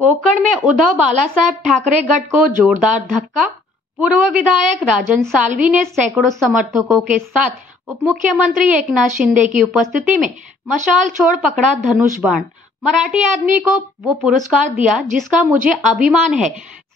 कोकण में उद्धव बालासाहेब ठाकरे गठ को जोरदार धक्का। पूर्व विधायक राजन साल्वी ने सैकड़ों समर्थकों के साथ उप मुख्यमंत्री एकनाथ शिंदे की उपस्थिति में मशाल छोड़ पकड़ा धनुष बाण। मराठी आदमी को वो पुरस्कार दिया जिसका मुझे अभिमान है।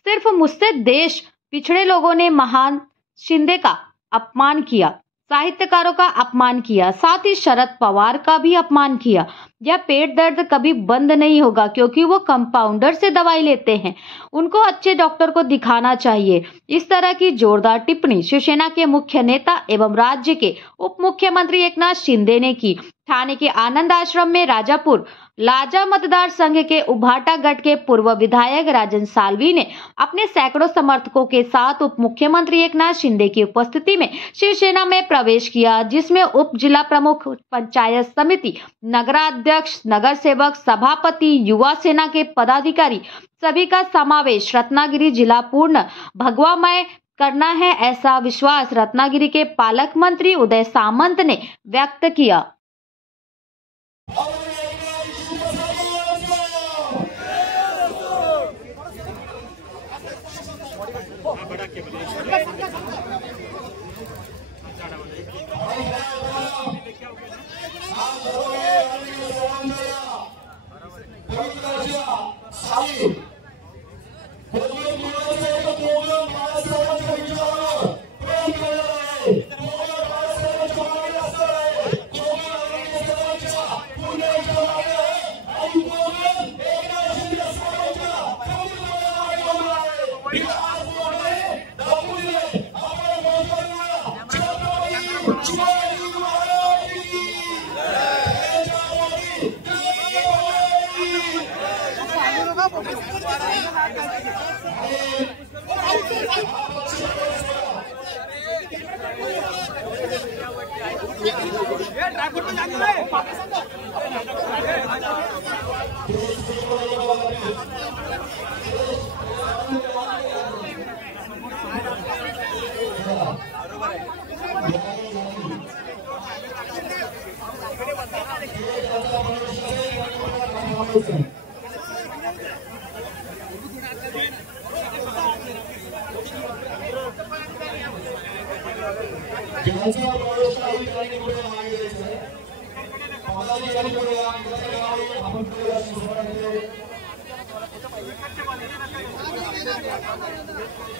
सिर्फ मुझसे देश पिछड़े लोगों ने महान शिंदे का अपमान किया, साहित्यकारों का अपमान किया, साथ ही शरद पवार का भी अपमान किया। यह पेट दर्द कभी बंद नहीं होगा क्योंकि वो कंपाउंडर से दवाई लेते हैं। उनको अच्छे डॉक्टर को दिखाना चाहिए। इस तरह की जोरदार टिप्पणी शिवसेना के मुख्य नेता एवं राज्य के उप मुख्यमंत्री एकनाथ शिंदे ने की। ठाणे के आनंद आश्रम में राजापुर लाजा मतदार संघ के उभाटा गढ़ के पूर्व विधायक राजन साल्वी ने अपने सैकड़ों समर्थकों के साथ उप मुख्यमंत्री एकनाथ शिंदे की उपस्थिति में शिवसेना में प्रवेश किया, जिसमें उप जिला प्रमुख, पंचायत समिति, नगराध्यक्ष, नगर सेवक, सभापति, युवा सेना के पदाधिकारी सभी का समावेश। रत्नागिरी जिला पूर्ण भगवामय करना है, ऐसा विश्वास रत्नागिरी के पालक मंत्री उदय सामंत ने व्यक्त किया।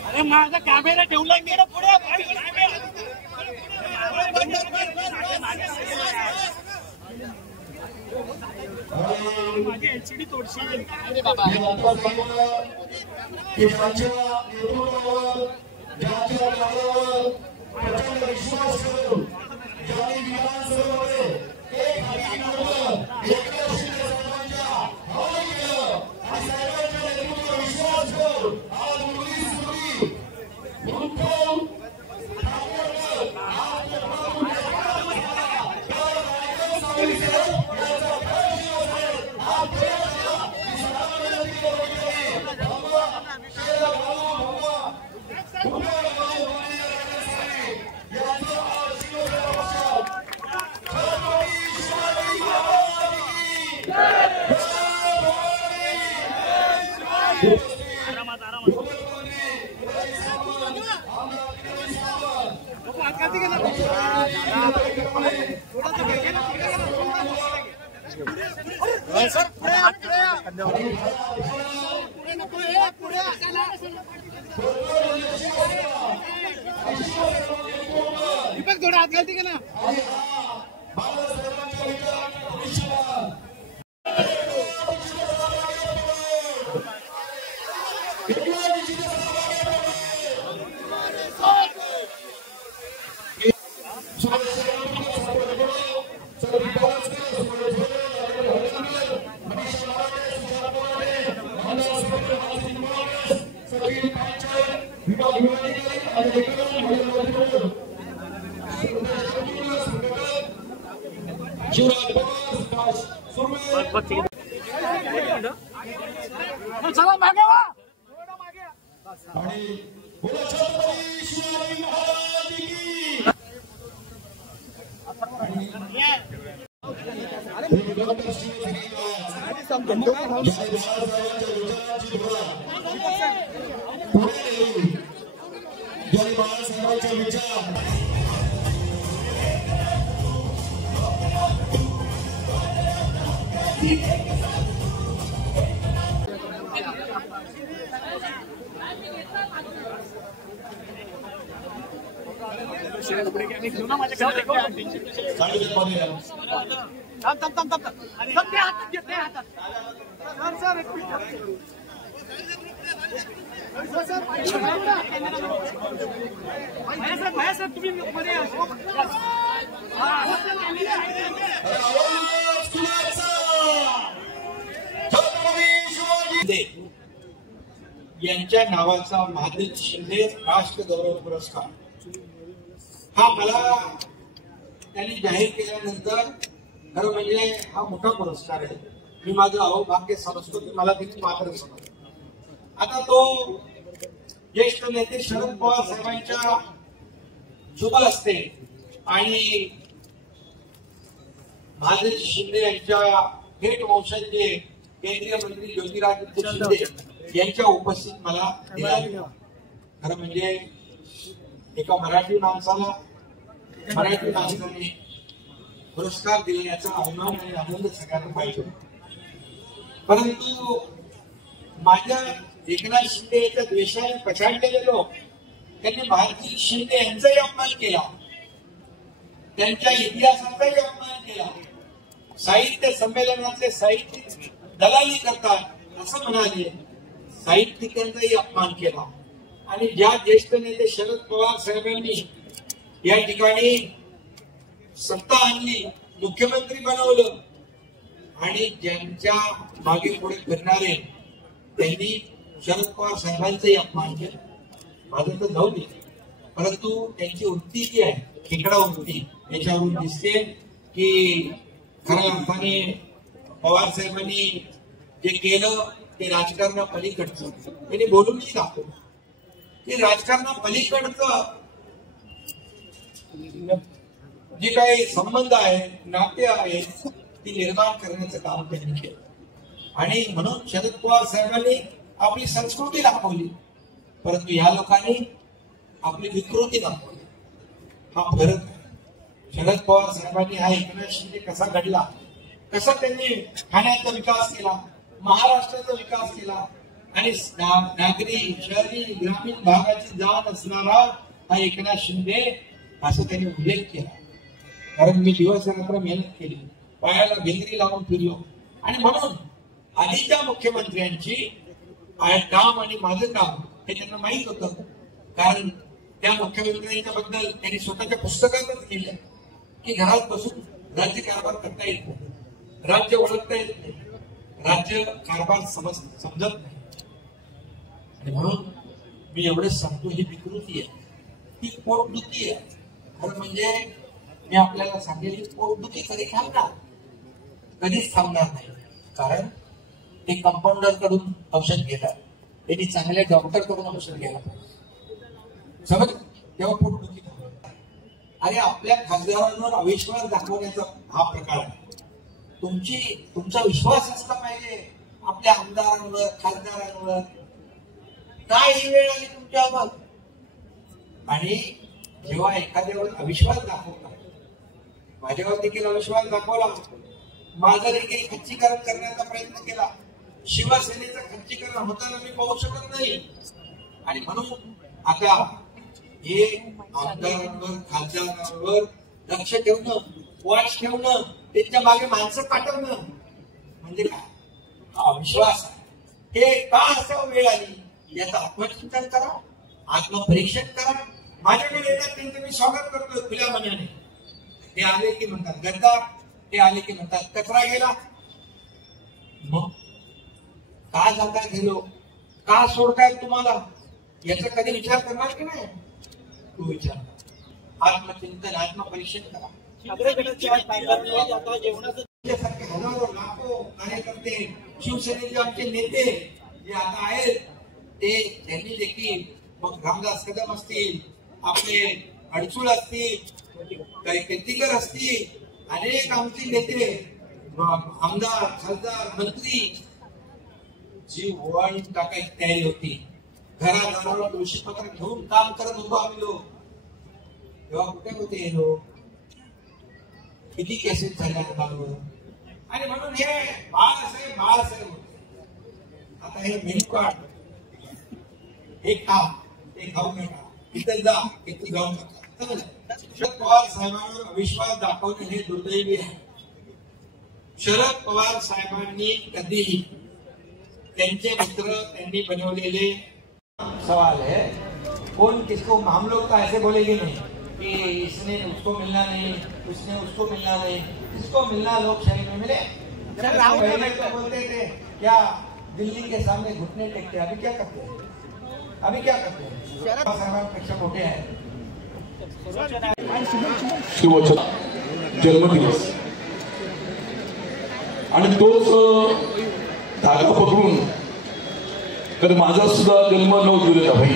अरे माझा कॅमेरा ठेवलाय मी पुढे माझी एलसीडी तोडशी अरे बाबा दीपक थोड़ा हाथ घालती का ना चला मागे वा आणि बोला छत्रपती शिवाजी महाराज की बाळासाहेबांचा विचार यांच्या नावाचा महादेव शिंदे राष्ट्र गौरव पुरस्कार हा मला त्यांनी जाहीर केल्यानंतर खरं म्हणजे हा मोठा पुरस्कार आहे. मी माझं अहोभाग्य समजतो की मला किती मात्र समजतो. आता तो ज्येष्ठ नेते शरद पवार साहेबांच्या शुभ हस्ते आणि महादेव शिंदे यांच्या थेट वंशज केंद्रीय मंत्री ज्योतिरादित्य शिंदे यांच्या उपस्थित मला दिला. खरं म्हणजे एका मराठी माणसाने पुरस्कार दिल्याचा अभिमान आणि आनंद सगळ्यांना पाहिजे. परंतु माझ्या एकनाथ शिंदे याच्या द्वेषाने पछाडलेले लोक त्यांनी भारती शिंदे यांचाही अपमान केला, त्यांच्या इतिहासाचाही अपमान केला, साहित्य संमेलनातले साहित्यिक दलाली करतात असं म्हणाले, साहित्यिकांचाही अपमान केला. आणि ज्या ज्येष्ठ नेते शरद पवार साहेबांनी या ठिकाणी सत्ता आणली, मुख्यमंत्री बनवलं आणि ज्यांच्या मागे पुढे फिरणारे त्यांनी शरद पवार साहेबांचाही अपमान केला. माझं तर जाऊ दे, परंतु त्यांची वृत्ती जी आहे खेकडा वृत्ती याच्यावरून दिसते की खऱ्या अर्थाने पवार साहेबांनी जे केलं ते राजकारणा पलीकडचं त्यांनी बोलूनही दाखवलं. ते राजकारणा पलीकडचं जे काही संबंध आहे, नाते आहे, ती निर्माण करण्याचं काम त्यांनी केलं. आणि म्हणून शरद पवार साहेबांनी आपली संस्कृती दाखवली, परंतु या लोकांनी आपली विकृती दाखवली. हा फरक आहे. शरद पवार साहेबांनी हा एकनाथ शिंदे कसा घडला, कसा त्यांनी ठाण्याचा विकास केला, महाराष्ट्राचा विकास केला आणि नागरी शहरी ग्रामीण भागाची जाण असणारा हा एकनाथ शिंदे असं त्यांनी उल्लेख केला. कारण मी दिवस रात्र मेहनत केली, पायाला भिंगरी लावून फिरलो आणि म्हणून आधीच्या मुख्यमंत्र्यांची काम आणि माझं काम हे त्यांना माहीत होतं. कारण त्या मुख्यमंत्र्यांच्या बद्दल त्यांनी स्वतःच्या पुस्तकातच लिहिलं की घरात बसून राज्य कारभार करता येत नाही, राज्य ओळखता येत नाही, राज्य कारभार समजत नाही. आणि म्हणून मी एवढंच सांगतो, ही विकृती आहे, ही पोटदुखी आहे. खरं म्हणजे मी आपल्याला सांगेल की पोटदुखी कधी थांबणार, कधीच थांबणार नाही. कारण ते कंपाऊंडर कडून औषध घेतात, त्यांनी चांगल्या डॉक्टर कडून औषध घ्यायला पाहिजे, समज तेव्हा पोटदुखी थांबणार. अरे आपल्या खासदारांवर अविश्वास दाखवण्याचा हा प्रकार आहे. तुमचा विश्वास असला पाहिजे आपल्या आमदारांवर, खासदारांवर. काय ही वेळ आली तुमच्यावर? आणि जेव्हा एखाद्यावर अविश्वास दाखवला, माझ्यावर देखील अविश्वास दाखवला, माझा देखील खच्चीकरण करण्याचा प्रयत्न केला, शिवसेनेचं खच्चीकरण होताना मी पाहू शकत नाही. आणि म्हणून आता हे आमदारांवर, खासदारांवर लक्ष ठेवणं, वॉच ठेवणं, त्यांच्या मागे माणसं पाठवणं म्हणजे काय? अविश्वास. हे का असं वेळ आली याचं आत्मचिंतन करा, आत्मपरीक्षण करा. माझ्याकडे येतात त्यांचं मी स्वागत करतो खुल्या मनाने. ते आले की म्हणतात गद्दार, ते आले की म्हणतात कचरा गेला. मग का जाता गेलो, का सोडताय तुम्हाला, याचा कधी विचार करणार की नाही? तू विचार, आत्मचिंतन, आत्मपरीक्षण करा. हजारो लाखो कार्यकर्ते, शिवसेनेचे आमचे नेते जे आता आहेत ते त्यांनी देखील, मग रामदास कदम असतील, आपले अडसूळ असतील, काही केतीकर असतील, अनेक आमचे नेते आमदार खासदार मंत्री जी ओवाळून टाकायची तयारी होती. घराघरावर दोषीपत्र घेऊन काम करत होतो आम्ही लोक. तेव्हा कुठे होते हे लोक? किती केसेस झाल्या बाबा. आणि म्हणून हे बाळासाहेब होते. आता हे मेनू कार्ड एक खाऊ नका, इथे जा, इथे जाऊ नका. शरद पवार साहेबांवर अविश्वास दाखवणे हे दुर्दैवी आहे. शरद पवार साहेबांनी कधीही त्यांचे मित्र त्यांनी बनवलेले सवाल है, कौन किसको, हम लोग तो ऐसे बोलेंगे नहीं कि इसने उसको मिलना नहीं, उसने उसको मिलना नहीं. जिसको मिलना लोकशाही में मिले. पहले तो बोलते थे क्या दिल्ली के सामने घुटने टेकते, अभी क्या करते हैं? शरद साहेबांपेक्षा मोठे आहे. शिवचना जन्मदिवस आणि तोच धागा पकडून, कारण माझा सुद्धा जन्म 9 जुलैला भाई,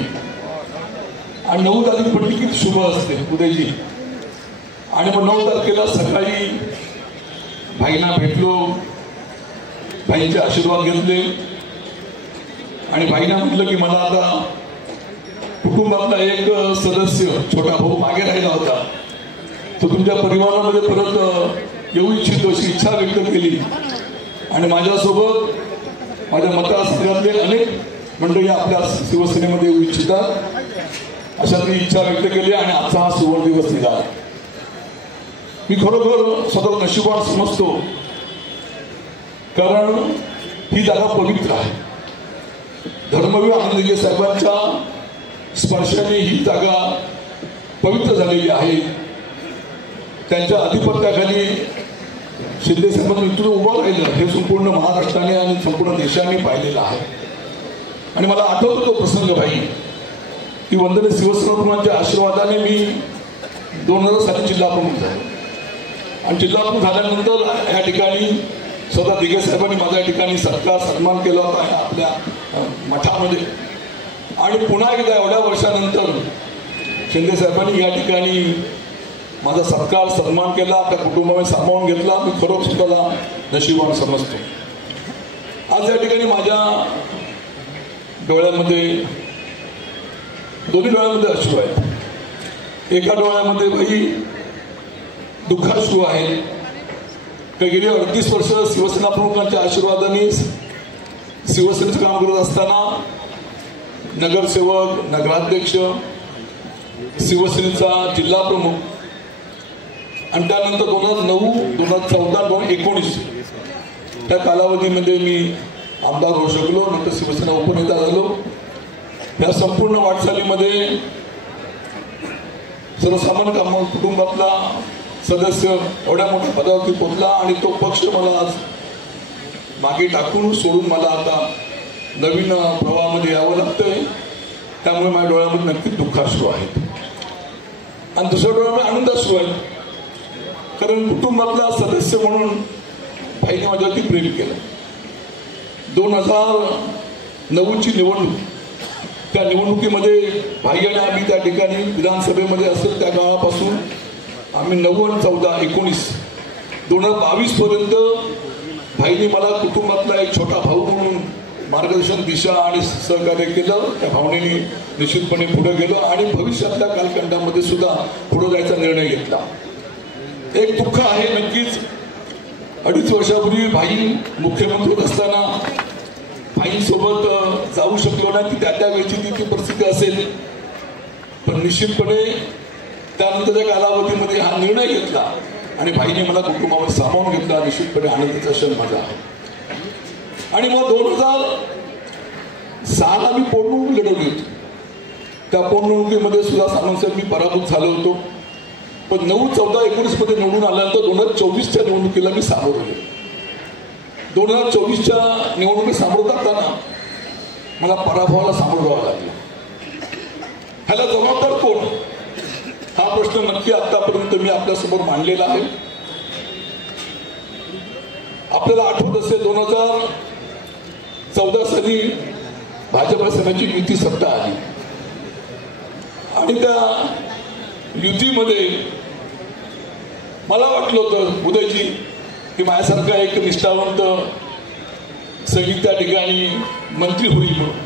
आणि 9 तारीख पडली की शुभ असते उदयजी. आणि मग 9 तारखेला सकाळी भाईंना भेटलो, भाईंचे आशीर्वाद घेतले आणि भाईंना म्हटलं की मला आता कुटुंबातला एक सदस्य छोटा भाऊ मागे राहिला होता, तो तुमच्या परिवारामध्ये परत येऊ इच्छितो अशी इच्छा व्यक्त केली. आणि माझ्यासोबत माझ्या मतदारसंघातले अनेक मंडळी आपल्या शिवसेनेमध्ये येऊ इच्छितात अशा ती इच्छा व्यक्त केली. आणि आजचा हा सुवर्ण दिवस निघाला. मी खरोखर स्वतः नशिबान समजतो, कारण ही जागा पवित्र आहे. धर्मवीर आनंदजी साहेबांच्या स्पर्शाने ही जागा पवित्र झालेली आहे. त्यांच्या अधिपत्याखाली शिंदे साहेबांनी इथून उभं राहिलं हे संपूर्ण महाराष्ट्राने आणि संपूर्ण देशाने पाहिलेलं आहे. आणि मला आठवतो तो प्रसंग भाई की वंदनीय शिवसेना आशीर्वादाने मी 2000 साली जिल्हा प्रमुख झालो. आणि जिल्हा प्रमुख झाल्यानंतर या ठिकाणी स्वतः दिघे साहेबांनी माझ्या ठिकाणी सत्कार सन्मान केला होता आपल्या मठामध्ये. आणि पुन्हा एकदा एवढ्या वर्षानंतर शिंदे साहेबांनी या ठिकाणी माझा सत्कार सन्मान केला, त्या कुटुंबाने सामावून घेतला. मी खरोखर स्वतःला नशिबान समजतो. आज या ठिकाणी माझ्या डोळ्यामध्ये, दोन्ही डोळ्यामध्ये अश्रू आहेत. एका डोळ्यामध्ये बाई दुःखाश्रू आहे. गेली 38 वर्ष शिवसेना प्रमुखांच्या आशीर्वादाने शिवसेनेचं काम करत असताना नगरसेवक, नगराध्यक्ष, शिवसेनेचा जिल्हा प्रमुख आणि त्यानंतर 2009, 2014, 2019 त्या कालावधीमध्ये मी आमदार होऊ शकलो. नंतर शिवसेना उपनेता झालो. या संपूर्ण वाटचालीमध्ये सर्वसामान्य कुटुंबातला सदस्य एवढ्या मोठ्या पदावरती पोहोचला आणि तो पक्ष मला आज मागे टाकून सोडून मला आता नवीन प्रवाहामध्ये यावं लागतंय. त्यामुळे माझ्या डोळ्यामध्ये नक्कीच दुःखाश्रू आहेत आणि दुसऱ्या डोळ्यामध्ये आनंदाश्रू आहेत. कारण कुटुंबातला सदस्य म्हणून भाईने माझ्यावरती प्रेम केलं. 2009ची निवडणूक, त्या निवडणुकीमध्ये भाई आणि आम्ही त्या ठिकाणी विधानसभेमध्ये असेल त्या काळापासून आम्ही 9 आणि 14, 19, 2022 पर्यंत भाईने मला कुटुंबातला एक छोटा भाऊ म्हणून मार्गदर्शन, दिशा आणि सहकार्य केलं. त्या भावनेने निश्चितपणे पुढे गेलो आणि भविष्यातल्या कालखंडामध्ये सुद्धा पुढे जायचा निर्णय घेतला. एक दुःख आहे नक्कीच, 2.5 वर्षापूर्वी भाई मुख्यमंत्री होत असताना भाईंसोबत जाऊ शकलो नाही की त्या वेळची ती परिस्थिती असेल. पण निश्चितपणे त्यानंतरच्या कालावधीमध्ये हा निर्णय घेतला आणि भाईने मला कुटुंबावर सामावून घेतला. निश्चितपणे आनंदाचा क्षण माझा आहे. आणि मग 2006ला मी पोटनिवडणूक लढवली होती. त्या पोटनिवडणुकीमध्ये सुद्धा सामंत मी पराभूत झालो होतो. पण 9, 14, 19 मध्ये निवडून आल्यानंतर 2024च्या निवडणुकीला मी सामोरं गेलो. 2024च्या निवडणुकीत सामोरं जाताना मला पराभवाला सामोरं जावं लागलं. ह्याला जबाबदार कोण हा प्रश्न नक्की आतापर्यंत मी आपल्यासमोर मांडलेला आहे. आपल्याला आठवत असेल 2014 साली भाजप सेनेची युती सत्ता आली आणि त्या युतीमध्ये मला वाटलं होतं उदयजी की माझ्यासारखा एक निष्ठावंत सैनिक त्या ठिकाणी मंत्री होईल म्हणून.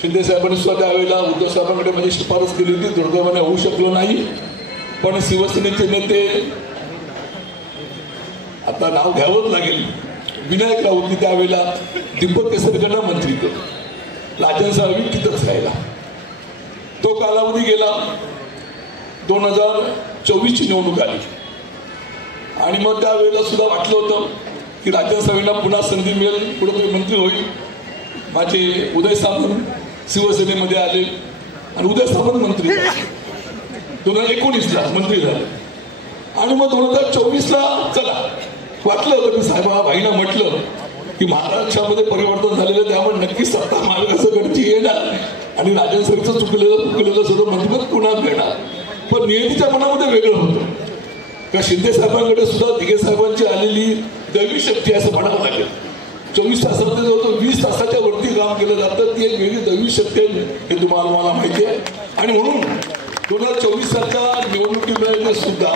शिंदे साहेबांनी सुद्धा त्यावेळेला उद्धव साहेबांकडे माझी शिफारस केली होती. दुर्दैवाने होऊ शकलो नाही. पण शिवसेनेचे नेते, आता नाव घ्यावंच लागेल, विनायक राऊतनी त्यावेळेला दीपक केसरकरला मंत्री केलं. राजन साळवी तिथंच राहिला. तो कालावधी गेला. 2024ची निवडणूक आली आणि मग त्यावेळेला सुद्धा वाटलं होतं की राजन साळवींना पुन्हा संधी मिळेल, कुठेतरी मंत्री होईल. माझे उदय सामंत शिवसेनेमध्ये आले आणि उदय सामंत मंत्री झाले. 2019ला मंत्री झाले आणि मग 2024ला चला वाटलं होतं, मी साहेबाईंना म्हटलं की महाराष्ट्रामध्ये परिवर्तन झालेलं, त्यामुळे नक्कीच सत्ता महाविकासाकडची येणार आणि राजन साळवींचं चुकलेलं सर्व मंत्रिपद पुन्हा मिळणार. पण नियतीच्या मनामध्ये वेगळं होतं का शिंदे साहेबांकडे सुद्धा दिघे साहेबांची आलेली दैवी शक्ती असं म्हणावं लागेल. 24 तासामध्ये जवळ 20 तासाच्या वरती काम केलं जातं. ती एक वेगळी दैवी शक्ती आहे हे तुम्हाला मला माहिती आहे. आणि म्हणून 2024 निवडणुकीमध्ये सुद्धा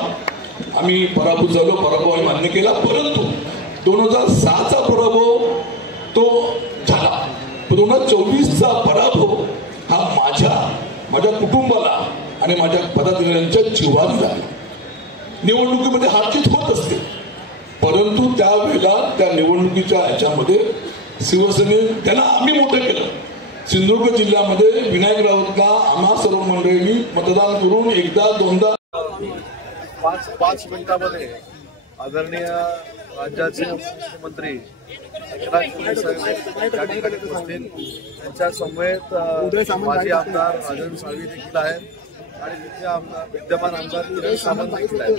आम्ही पराभूत झालो. पराभव आम्ही मान्य केला. परंतु 2006चा पराभव तो झाला. 2024चा पराभव हा माझ्या कुटुंबाला आणि माझ्या पदाधिकाऱ्यांच्या जीवाला झाला. निवडणुकीमध्ये हारजीत होत असते, परंतु त्यावेळेला त्या निवडणुकीच्या ह्याच्यामध्ये शिवसेने त्यांना आम्ही मोठं केलं. सिंधुदुर्ग जिल्ह्यामध्ये विनायक राऊतला आम्हा सर्व मंडळींनी मतदान करून एकदा दोनदा 5 मिनिटामध्ये आदरणीय राज्याचे मुख्यमंत्री एकनाथ शिंदे साहेब त्या ठिकाणी असतील. त्यांच्या समवेत माजी आमदार राजन साळवी देखील आहेत आणि विद्यमान आमदार किरण सामंत देखील आहेत.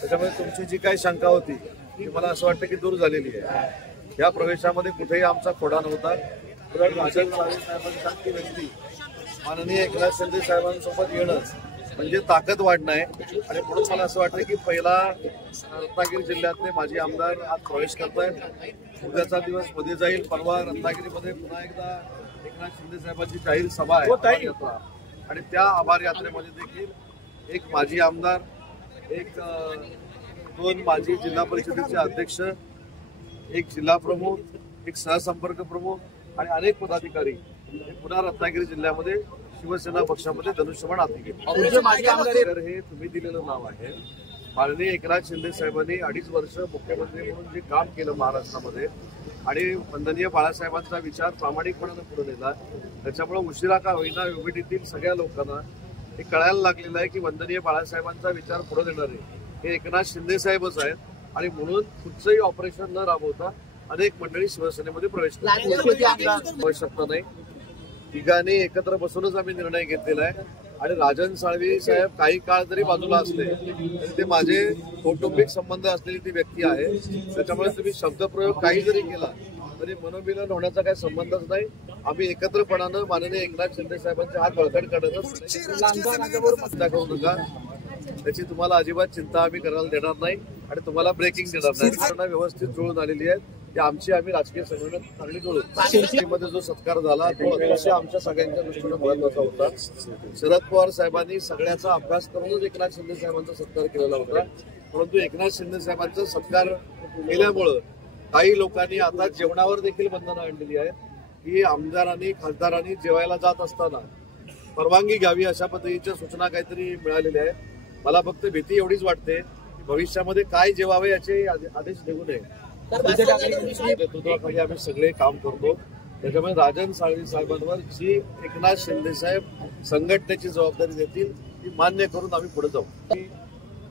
त्याच्यामुळे तुमची जी काही शंका होती ती मला असं वाटतं की दूर झालेली आहे. या प्रवेशामध्ये कुठेही आमचा खोडा नव्हता. राजन साळवी साहेबांसारखी व्यक्ती माननीय एकनाथ शिंदे साहेबांसोबत येणंच म्हणजे ताकद वाढणं आहे. आणि म्हणून मला असं वाटतं की पहिला रत्नागिरी जिल्ह्यातले माजी आमदार आज प्रवेश करतायत. उद्याचा दिवस मध्ये जाईल. परवा रत्नागिरीमध्ये पुन्हा एकदा एकनाथ शिंदे साहेबांची जाहीर सभा आहे, आभार यात्रा. आणि त्या आभार यात्रेमध्ये देखील एक माजी आमदार, 2 माजी जिल्हा परिषदेचे अध्यक्ष, एक जिल्हा प्रमुख, एक सहसंपर्क प्रमुख आणि अनेक पदाधिकारी पुन्हा रत्नागिरी जिल्ह्यामध्ये शिवसेना पक्षामध्ये धनुष्यबाण हाती घेतले. हे तुम्ही दिलेलं नाव आहे. माननीय एकनाथ शिंदे साहेबांनी 2.5 वर्ष मुख्यमंत्री म्हणून जे काम केलं महाराष्ट्रामध्ये आणि वंदनीय बाळासाहेबांचा विचार प्रामाणिकपणानं पुढे नेला. त्याच्यामुळे उशिरा का होईना युबीटीतील सगळ्या लोकांना हे कळायला लागलेलं आहे की वंदनीय बाळासाहेबांचा विचार पुढे देणारे हे एकनाथ शिंदे साहेबच आहेत. आणि म्हणून कुठचंही ऑपरेशन न राबवता अनेक मंडळी शिवसेनेमध्ये प्रवेश आवश्यकता नाही. तिघांनी एकत्र बसूनच आम्ही निर्णय घेतलेला आहे. आणि राजन साळवी साहेब काही काळ जरी बाजूला असले तरी ते माझे कौटुंबिक संबंध असलेली ती व्यक्ती आहे. त्याच्यामुळे तुम्ही शब्दप्रयोग काही जरी केला तरी मनोमिलन होण्याचा काही संबंधच नाही. आम्ही एकत्रपणानं माननीय एकनाथ शिंदे साहेबांचे हात बळकट काढतच करू नका. त्याची तुम्हाला अजिबात चिंता आम्ही करायला देणार नाही आणि तुम्हाला ब्रेकिंग देणार नाही. व्यवस्थित जुळून आलेली आहेत ती आमची. आम्ही राजकीय संघटना चांगली जुळू. मध्ये जो सत्कार झाला तो अतिशय आमच्या सगळ्यांच्या दृष्टीने महत्वाचा होता. शरद पवार साहेबांनी सगळ्याचा अभ्यास करूनच एकनाथ शिंदे साहेबांचा सत्कार केलेला होता. परंतु एकनाथ शिंदे साहेबांचा सत्कार केल्यामुळं काही लोकांनी आता जेवणावर देखील बंधनं आणलेली आहेत की आमदारांनी खासदारांनी जेवायला जात असताना परवानगी घ्यावी अशा पद्धतीच्या सूचना काहीतरी मिळालेल्या आहेत. मला फक्त भीती एवढीच वाटते की भविष्यामध्ये काय जेवावे याचे आदेश देऊ नये. नेतृत्वाखाली आम्ही सगळे काम करतो. त्याच्यामुळे राजन साळवी साहेबांवर जी एकनाथ शिंदे साहेब संघटनेची जबाबदारी देतील ती मान्य करून आम्ही पुढे जाऊ.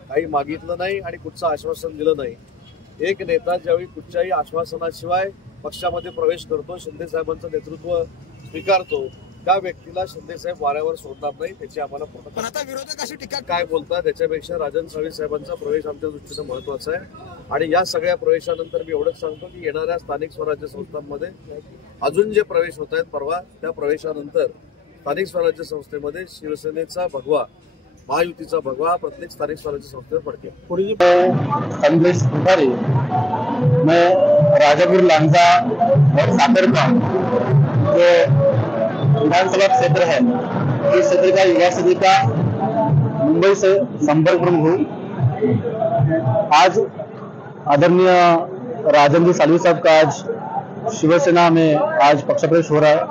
काही मागितलं नाही आणि कुठचं आश्वासन दिलं नाही. एक नेता ज्यावेळी कुठच्याही आश्वासनाशिवाय पक्षामध्ये प्रवेश करतो, शिंदे साहेबांचं नेतृत्व स्वीकारतो, त्या व्यक्तीला शिंदे साहेब वाऱ्यावर सोडणार नाही. त्याची आम्हाला पण आता विरोधक अशी टीका काय बोलतात त्याच्यापेक्षा राजन साळवी साहेबांचा प्रवेश आमच्या दृष्टीनं महत्वाचा आहे. आणि या सगळ्या प्रवेशानंतर मी एवढंच सांगतो की येणाऱ्या स्थानिक स्वराज्य संस्थांमध्ये अजून जे प्रवेश होत आहेत परवा त्या प्रवेशानंतर स्थानिक स्वराज्य संस्थेमध्ये शिवसेनेचा भगवा, महायुतीचा भगवा प्रत्येक स्थानिक स्वराज्य संस्थेवर पडते. संदेश तिवारी, मैं राजापुर लांजा और साकरका जो विधानसभा क्षेत्र है, इस क्षेत्र का युवा सदी का मुंबई से संपर्क प्रमुख हूँ. आज आदरणीय राजन जी सालवी साहब का आज शिवसेना में आज पक्ष प्रवेश हो रहा है।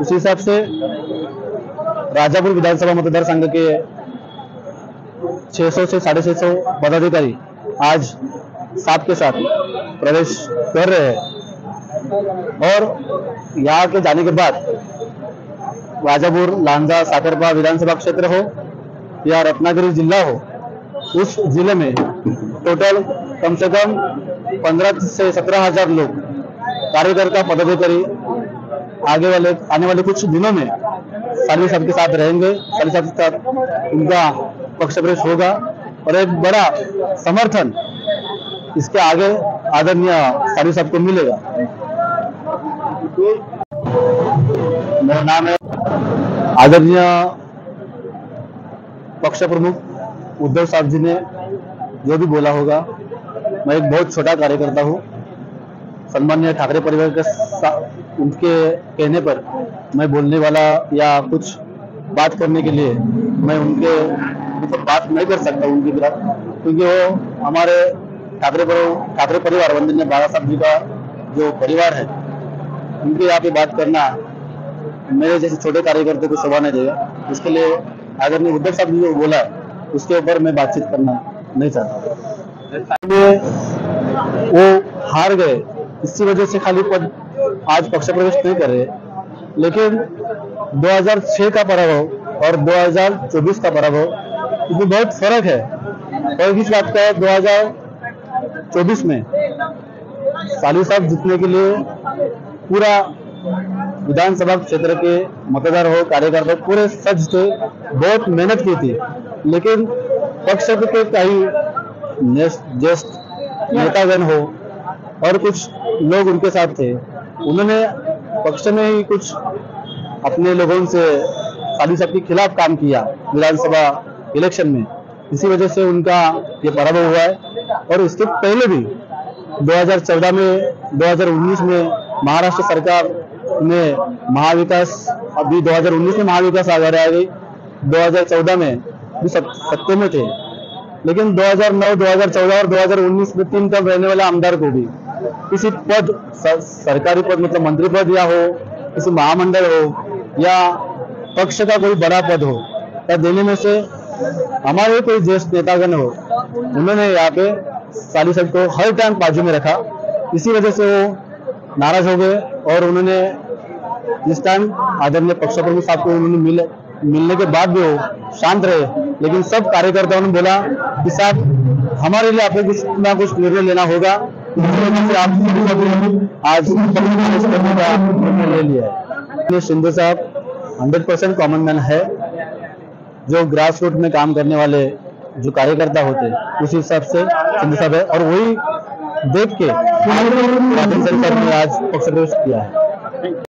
उसी हिसाब से राजापुर विधानसभा मतदार संघ के 600 से 650 पदाधिकारी आज साथ के साथ प्रवेश कर रहे हैं और यहाँ के जाने के बाद राजापुर, लांजा, साकरपा विधानसभा क्षेत्र हो या रत्नागिरी जिला हो, उस जिले में टोटल कम से कम 15 से 17,000 लोग कार्यकर्ता पदाधिकारी आने वाले कुछ दिनों में सालवी साहब के साथ रहेंगे। सालवी साहब के साथ उनका पक्ष प्रवेश होगा और एक बड़ा समर्थन इसके आगे आदरणीय सालवी साहब को मिलेगा। मेरा नाम है आदरणीय पक्ष प्रमुख उद्धव साहब जी ने जो भी बोला होगा, मैं एक बहुत छोटा कार्यकर्ता हूँ। सम्माननीय ठाकरे परिवार के उनके कहने पर मैं बोलने वाला या कुछ बात करने के लिए मैं उनके मतलब बात नहीं कर सकता उनके खिलाफ, क्योंकि वो हमारे ठाकरे परिवार वंदनीय बाला साहब जी का जो परिवार है, उनके यहाँ पे बात करना मेरे जैसे छोटे कार्यकर्ता को शोभा नहीं देगा। इसके लिए आदरणीय उद्धव साहब जी जो बोला है उसके ऊपर मैं बातचीत करना नहीं चाहता। वो हार गए, इसी वजह से खाली पद आज पक्ष प्रवेश नहीं कर रहे, लेकिन 2006 का पराभव और 2024 का पराभव इसमें बहुत फर्क है। और इस बात का है 2024 में सालवी साहब जीतने के लिए पूरा विधानसभा क्षेत्र के मतदार हो, कार्यकर्ता पूरे सज थे, बहुत मेहनत की थी, लेकिन पक्ष के कई ज्येष्ठ नेतागण हो और कुछ लोग उनके साथ थे, उन्होंने पक्ष में ही कुछ अपने लोगों से सालवी साहब के खिलाफ काम किया विधानसभा इलेक्शन में। इसी वजह से उनका ये पराभव हुआ है। और इसके पहले भी 2014 में 2019 में महाराष्ट्र सरकार ने महाविकास, अभी 2019 में महाविकास आघाड़ी आ गई, 2014 में भी सत्ते में थे, लेकिन 2009, 2014 और 2019 में 3 टर्म रहने वाले आमदार को भी किसी पद, सरकारी पद मतलब मंत्री पद या हो, किसी महामंडल हो या पक्ष का कोई बड़ा पद हो या देने में से हमारे कोई ज्येष्ठ नेतागण हो, उन्होंने यहाँ पे सालवी साहब को हर टाइम बाजू में रखा। इसी वजह से वो नाराज हो गए और उन्होंने इस टाइम आदरणीय पक्ष प्रमुख साहब को उन्होंने मिलने के बाद भी वो शांत रहे, लेकिन सब कार्यकर्ताओं ने बोला कि साहब हमारे लिए आपको कुछ ना कुछ निर्णय लेना होगा, से आप आज करने का निर्णय ले लिया है। शिंदे साहब 100% कॉमन मैन है, जो ग्रास रूट में काम करने वाले जो कार्यकर्ता होते उसी हिसाब से शिंदे साहब है, और वही देख के राजन सर ने आज पक्ष प्रवेश किया है।